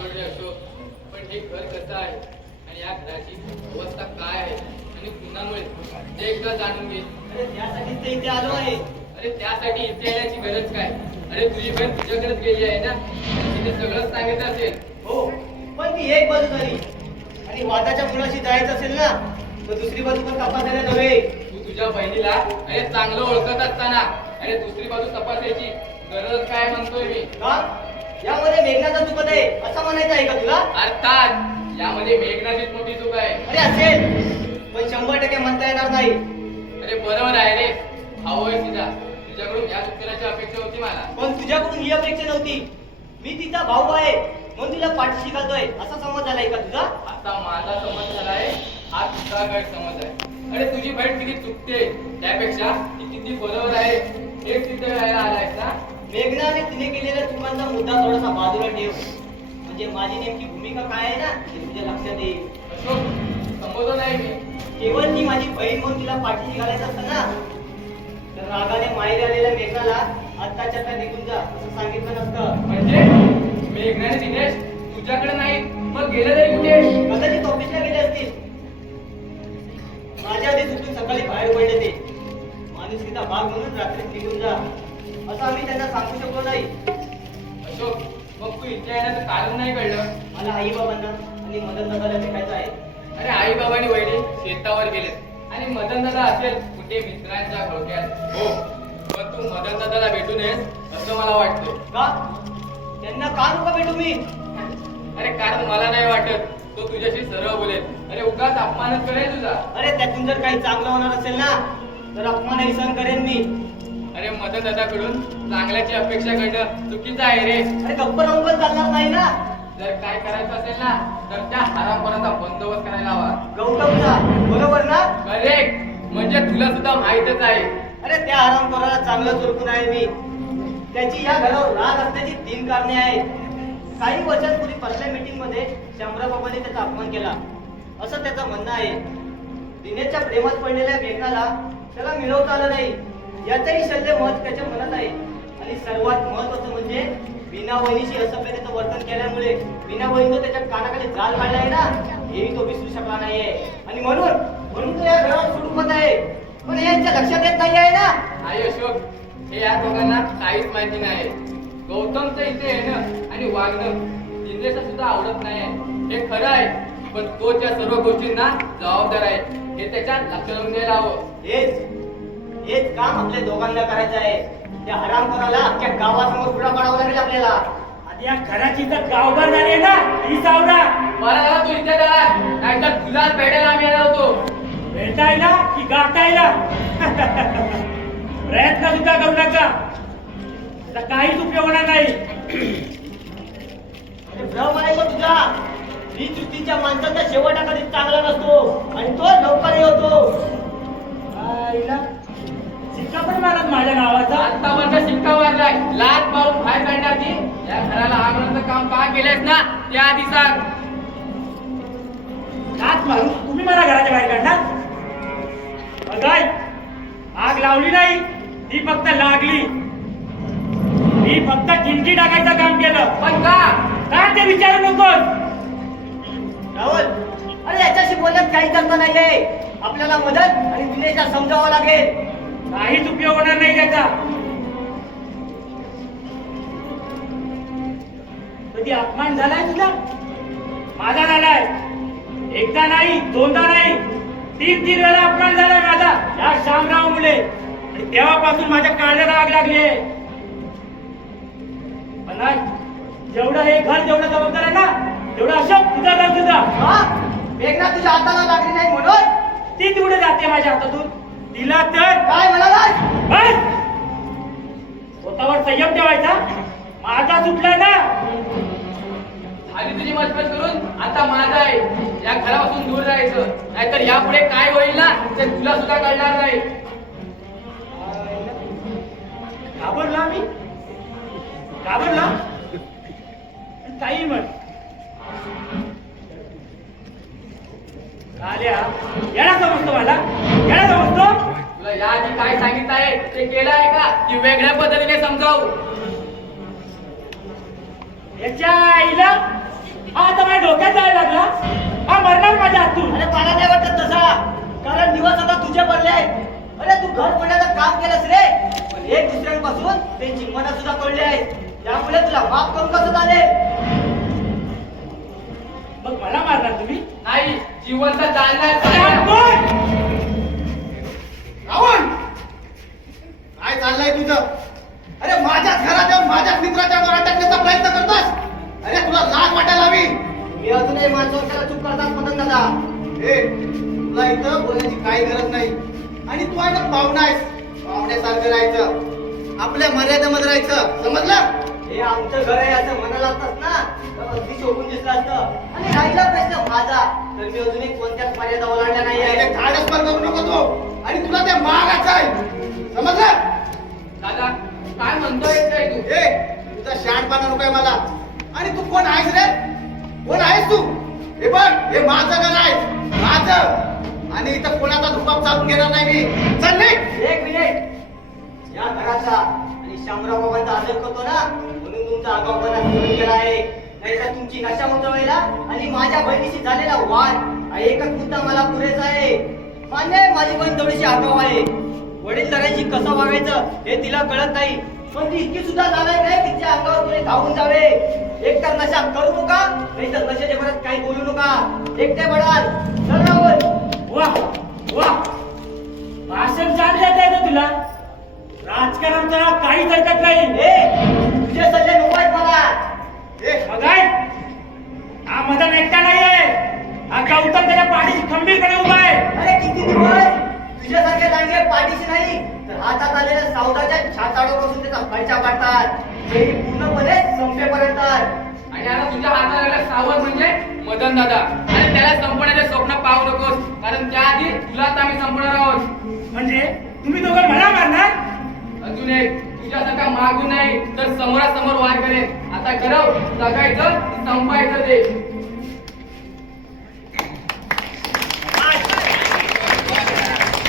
सोड रे अशोक, पण हे घर कसं आहे आणि या घराची अवस्था काय आहे आणि कुणामुळे ते एकदा जाणून घे. अरे त्यासाठी ते इथे आलो आहे. अरे त्यासाठी इथे येण्याची गरज काय? अरे तुझी बहीण तुझ्याकडेच गेली आहे ना, तिने सगळंच सांगितलं असेल. हो, पण ती एक बाजू झाली आणि वादाच्या मुलाशी जायचं असेल ना तर दुसरी बाजू पण तपासायला नव्हे. तू तुझ्या बहिणीला अरे चांगलं ओळखत असताना अरे दुसरी बाजू तपासायची गरज काय म्हणतोय मी. का यामध्ये मेघनाचा चुकत आहे असं म्हणायचं आहे का तुला? अर्थात यामध्ये मेघनाचीच मोठी चूक आहे. अरे असेल, पण 100% म्हणता येणार नाही. अरे बरोबर आहे रे, भाऊ आहे तिचा, तुझ्याकडून या उत्तराची अपेक्षा होती मला. पण तुझ्याकडून ही अपेक्षा नव्हती. मी तिचा भाऊ आहे म्हणून तिला पाठीशी घालतोय असा समज झालाय का तुझा? आता माझा समज झालाय, हा तुझा गैरसमज आहे. अरे तुझी बहीण किती चुकते त्यापेक्षा ती किती बरोबर आहे हे सिद्ध व्हायला आलायस ना. मेघनाने तिने केलेल्या चुकांचा मुद्दा थोडासा बाजूला ठेव, म्हणजे माझी नेमकी भूमिका काय आहे ना हे तुझ्या लक्षात येईल. अशोक, संबोधन नाही मी. केवळ ती माझी बहीण म्हणून तिला पाठीशी घालायचं असतं ना तर रागाने माहेरी आलेल्या मेघनाला आत्ताच्या आता निघून जा असं सांगितलं नसतं. म्हणजे मेघनाने दिनेश तुझ्याकडे नाही मग गेलं तरी कुठे? कदाचित ऑफिसला गेले असतील. माझ्या आधी सुटून सकाळी बाहेर पडले ते. माणुसकीचा भाग म्हणून रात्री निघून जा असं आम्ही त्यांना सांगू शकलो नाही. अशोक, मग तू इथे येण्याचं कारण नाही कळलं? मला आई बाबांना आणि मदन दादाला भेटायचं आहे. अरे आई बाबा आणि वहिनी शेतावर गेलेत आणि मदन दादा असेल कुठे मित्रांच्या घोट्यात. हो, पण तू मदन दादाला भेटू नयेस असं मला वाटतं. का त्यांना का नको भेटू मी? अरे कारण मला नाही वाटत तो तुझ्याशी सरळ बोलेल. अरे उगाच अपमानच करेल तुझा. अरे त्यातून जर काही चांगलं होणार असेल ना तर अपमानही सहन करेन मी. अरे मदन दादाकडून चांगल्याची अपेक्षा करणं चुकीचं आहे रे. अरे गप्प राहून पण चालणार नाही ना. जर काय करायचं असेल ना तर त्या हरामखोराचा बंदोबस्त करायला हवा. गौतमचा बरोबर ना? करेक्ट, म्हणजे तुला सुद्धा माहीतच आहे. अरे त्या हरामखोराला चांगलं चुरकून आहे मी. त्याची या घरावर राग असण्याची 3 कारणे आहेत. काही वर्षांपूर्वी पहिल्या मीटिंग मध्ये शामराव बाबांनी त्याचा अपमान केला असं त्याचं म्हणणं आहे. दिनेशच्या प्रेमात पडलेल्या मेघनाला त्याला मिळवता आलं नाही याचंही शल्य मत त्याच्या मनात आहे. आणि सर्वात महत्वाचं म्हणजे वीणा वहिनीशी असभ्यतेचं वर्तन केल्यामुळे वीणा वहिनीचं त्याच्या कानाखाली जाल काढला आहे ना हेही तो विसरू शकला नाहीये. आणि म्हणून तो या घरावर सुडूपत आहे. पण हे यांच्या लक्षात येत नाही आहे ना. आई अशोक, हे या दोघांना काहीच माहिती नाही. गौतमचं इथे येणं आणि वागणं दिनेशला सुद्धा आवडत नाही हे खरं आहे. पण तो त्या सर्व गोष्टींना जबाबदार आहे हे त्याच्या लक्षात लावून द्यायला हवं. हेच काम आपल्या दोघांना करायचं आहे. त्या हरामखोराला अख्ख्या गावासमोर पुढा पडावं लागेल आपल्याला. आता या घराची तर गावभर झाली आहे ना ही सावरा. मला झाला तू इथे झाला नाहीतर तुलाच भेटायला आम्ही आलो होतो. भेटायला की गाठायला प्रयत्न सुद्धा करू नका. आता काहीच उपयोग होणार नाही. अरे भ्रम आहे का तुझा? ही चुकीच्या माणसाचा शेवटा कधीच चांगला नसतो आणि तो लवकर होतो. आईला शिक्का पण मारत माझ्या नावाचा. आता माझा शिक्का मारलाय. लात मारून बाहेर काढणार ती. या घराला आगमनाचं काम का केलंयस ना त्या आधी सांग. लाथ मारून तुम्ही मला घराच्या बाहेर काढणार? काय आग लावली नाही, ती फक्त लागली. मी फक्त चिंची टाकायचं काम केलं. पण का? काय ते विचारू नकोस. राहुल, अरे याच्याशी बोलत काहीच अर्थ नाहीये. आपल्याला मदत आणि दिनेशला समजावं लागेल. काहीच उपयोग होणार नाही त्याचा. कधी अपमान झालाय तुझा? माझा झालाय. एकदा नाही, दोनदा नाही, 3 वेळा अपमान झालाय माझा या शामराव मुळे. आणि तेव्हापासून माझ्या काळजाला आग लागली आहे. पण नाही, जेवढं हे घर जेवढं जबाबदार आहे ना तेवढं अशोक तुझा घर सुद्धा. मेघना तुझ्या हाताला लागली नाही म्हणून ती तेवढे जाते माझ्या हातातून. तिला तर काय म्हणाला? बस! स्वतःवर संयम ठेवायचा. माझा सुटला ना. आधी तुझी मजबूत करून आता माझा आहे. या घरापासून दूर राहायचं नाहीतर यापुढे काय होईल ना ते तुला सुद्धा कळणार नाही. घाबरला मी? घाबरला? काही म्हण. आल्या येणा समजतो मला. येणा समजतो. तुला या आधी काय सांगितलं आहे ते केलं आहे का की वेगळ्या पद्धतीने समजावू? याच्या आईला हा आता माझ्या डोक्यात जायला लागला. हा मरणार माझ्या हातून. अरे मला नाही वाटत तसा, कारण दिवस आता तुझे पडले आहेत. अरे तू घर फोडण्याचं काम केलंस रे, पण एक दुसऱ्यांपासून त्यांची मनं सुद्धा तोडली आहेत. त्यामुळे तुला माफ करून कसं चालेल? मग मला मारणार तुम्ही? नाही, जिवंत जाळणार अरे हा कोण? रावण, काय चाललंय तुझं? अरे माझ्याच घरात येऊन माझ्याच मित्राच्या घरात टाकण्याचा प्रयत्न करतोस? अरे तुला लाज वाटायला हवी. मी अजूनही माणसावर त्याला चूक करतात मदन दादा. ए, तुला इथं बोलायची काही गरज नाही. आणि तू आहे ना पाहुणा आहेस, पाहुण्यासारखं राहायचं, आपल्या मर्यादेमध्ये राहायचं, समजलं? हे आमचं घर आहे असं म्हणाला असतास ना तर अगदी शोभून दिसलं असतं. आणि राहिला प्रश्न माझा, तर मी अजूनही कोणत्याच मर्यादा ओलांडल्या नाही अरे आहे. धाडस पण करू नको तू. आणि तुला ते मागायचं आहे, समजलं? दादा काय म्हणतोय काय तू? ए, तुझा शहाणपणा नकोय मला. आणि तू कोण आहेस रे? कोण आहेस तू? हे बघ, हे माझं घर आहे, माझं. आणि इथं कोणाचा धुपाप चालून घेणार नाही मी. चल निघ. एक मिनिट, या घराचा आणि शामराव बाबांचा आदर करतो ना, म्हणून तुमचा आगाऊपणा सुरू केला आहे. नाहीतर तुमची नशा उतरवायला आणि माझ्या बहिणीशी झालेला वाद हा एकच मुद्दा मला पुरेसा आहे. मान्य आहे माझी बहीण थोडीशी आगाऊ आहे, वडीलधाऱ्यांशी कसं वागायचं हे तिला कळत नाही, पण ती इतकी सुद्धा नालायक नाही की तिच्या अंगावर कोणी धावून जावे. एकतर नशा करू नका, नाहीतर नशेच्या भरात काही बोलू नका. एकटे बडाल चल रावण. वाह वाह, भाषण छान देता येतं तुला. राजकारण तुला काहीच ऐकत नाही. तुझे सल्ले नको आहेत मला. ए, बघाय, हा मदन एकटा नाही आहे. हा गौतम त्याच्या पाठीशी खंबीरपणे उभा आहे. अरे किती दिवस तुझ्यासारखे लांडगे पाठीशी नाही तर हातात आलेल्या सावदाच्या छाताडोपासून त्याचा फैसा काढतात, तेही पूर्णपणे संपेपर्यंत. आणि आता तुझ्या हातात आलेला सावध म्हणजे मदन दादा. आणि त्याला संपण्याचे स्वप्न पाहू नकोस, कारण त्याआधी तुलाच आम्ही संपणार आहोत. म्हणजे तुम्ही दोघं मला मारणार? अजून एक, तुझ्यासारखा मागू नाही तर समोरासमोर वार करेन. आता ठरव, जगायचं की संपायचं ते.